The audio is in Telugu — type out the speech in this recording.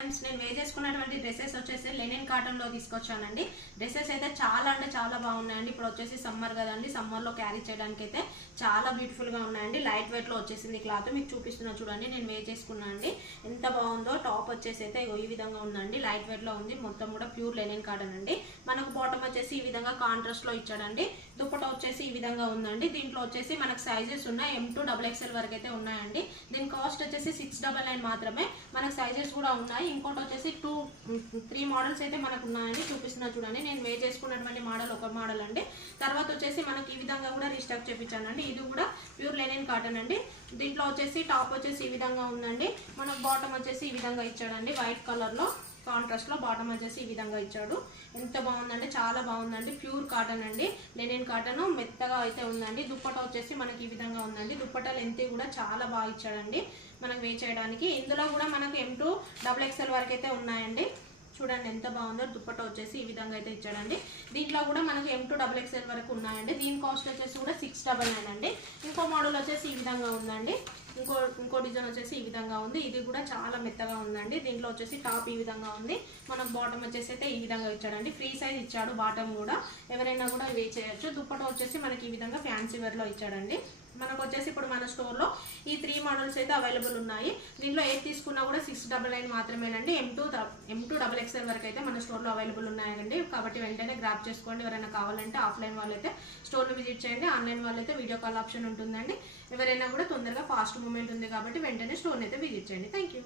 నేను వేర్ చేసుకున్నటువంటి డ్రెస్సెస్ వచ్చేసి లెనిన్ కాటన్ లో తీసుకొచ్చానండి. డ్రెస్సెస్ అయితే చాలా అంటే చాలా బాగున్నాయండి. ఇప్పుడు వచ్చేసి సమ్మర్ కదండి, సమ్మర్ లో క్యారీ చేయడానికి అయితే చాలా బ్యూటిఫుల్ గా ఉన్నాయండి. లైట్ వెయిట్ లో వచ్చేసింది క్లాత్, మీకు చూపిస్తున్నా చూడండి. నేను వేర్ చేసుకున్నా అండి, ఎంత బాగుందో. టాప్ వచ్చేసి అయితే ఈ విధంగా ఉందండి, లైట్ వెయిట్ లో ఉంది. మొత్తం కూడా ప్యూర్ లెనిన్ కాటన్ అండి. మనకు బాటమ్ వచ్చేసి ఈ విధంగా కాంట్రాస్ట్ లో ఇచ్చాడండి. దుపట్టా వచ్చేసి ఈ విధంగా ఉందండి. దీంట్లో వచ్చేసి మనకు సైజెస్ ఉన్నాయి, M2 XXL వరకు అయితే ఉన్నాయండి. దీని కాస్ట్ వచ్చేసి 699 మాత్రమే. మనకు సైజెస్ కూడా ఉన్నాయి. ఇంకోటి వచ్చేసి 3 మోడల్స్ అయితే మనకు ఉన్నాయండి, చూపిస్తున్నా చూడండి. నేను వేర్ చేసుకున్నటువంటి మోడల్ ఒక మోడల్ అండి. తర్వాత వచ్చేసి మనకి ఈ విధంగా కూడా రీస్టాక్ చేపించానండి. ఇది కూడా ప్యూర్ లెనిన్ కాటన్ అండి. దీంట్లో వచ్చేసి టాప్ వచ్చేసి ఈ విధంగా ఉందండి. మనకు బాటమ్ వచ్చేసి ఈ విధంగా ఇచ్చాడండి, వైట్ కలర్ లో కాంట్రాస్ట్ లో బాటమ్ వచ్చేసి ఈ విధంగా ఇచ్చాడు. ఎంత బాగుందంటే చాలా బాగుందండి. ప్యూర్ కాటన్ అండి, లెనిన్ కాటన్, మెత్తగా అయితే ఉందండి. దుప్పటా వచ్చేసి మనకి ఈ విధంగా ఉందండి. దుప్పటా లెంత్ కూడా చాలా బాగా ఇచ్చాడండి మనకు వేర్ చేయడానికి. ఇందులో కూడా మనకు M2 XXL వరకు అయితే ఉన్నాయండి. చూడండి ఎంత బాగుందో. దుప్పటా వచ్చేసి ఈ విధంగా అయితే ఇచ్చాడండి. దీంట్లో కూడా మనకు M2 XXL వరకు ఉన్నాయండి. దీని కాస్ట్ వచ్చేసి కూడా 699 అండి. ఇంకో మోడల్ వచ్చేసి ఈ విధంగా ఉందండి. ఇంకో డిజైన్ వచ్చేసి ఈ విధంగా ఉంది. ఇది కూడా చాలా మెత్తగా ఉందండి. దీంట్లో వచ్చేసి టాప్ ఈ విధంగా ఉంది. మనకు బాటమ్ వచ్చేసి అయితే ఈ విధంగా ఇచ్చాడండి. ఫ్రీ సైజ్ ఇచ్చాడు బాటమ్ కూడా, ఎవరైనా కూడా వేర్ చేయొచ్చు. దుప్పటా వచ్చేసి మనకి ఈ విధంగా ఫ్యాన్సీ వేర్ లో ఇచ్చాడండి. మనకు వచ్చేసి ఇప్పుడు మన స్టోర్లో ఈ 3 మోడల్స్ అయితే అవైలబుల్ ఉన్నాయి. దీంట్లో ఏది తీసుకున్నా కూడా 699 మాత్రమేనండి. M2 XXL వరకు అయితే మన స్టోర్లో అవైలబుల్ ఉన్నాయండి. కాబట్టి వెంటనే గ్రాప్ చేసుకోండి. ఎవరైనా కావాలంటే ఆఫ్లైన్ వాళ్ళైతే స్టోర్ని విజిట్ చేయండి. ఆన్లైన్ వాళ్ళైతే వీడియో కాల్ ఆప్షన్ ఉంటుందండి. ఎవరైనా కూడా తొందరగా ఫాస్ట్ మూమెంట్ ఉంది కాబట్టి వెంటనే స్టోర్ని అయితే విజిట్ చేయండి. Thank you.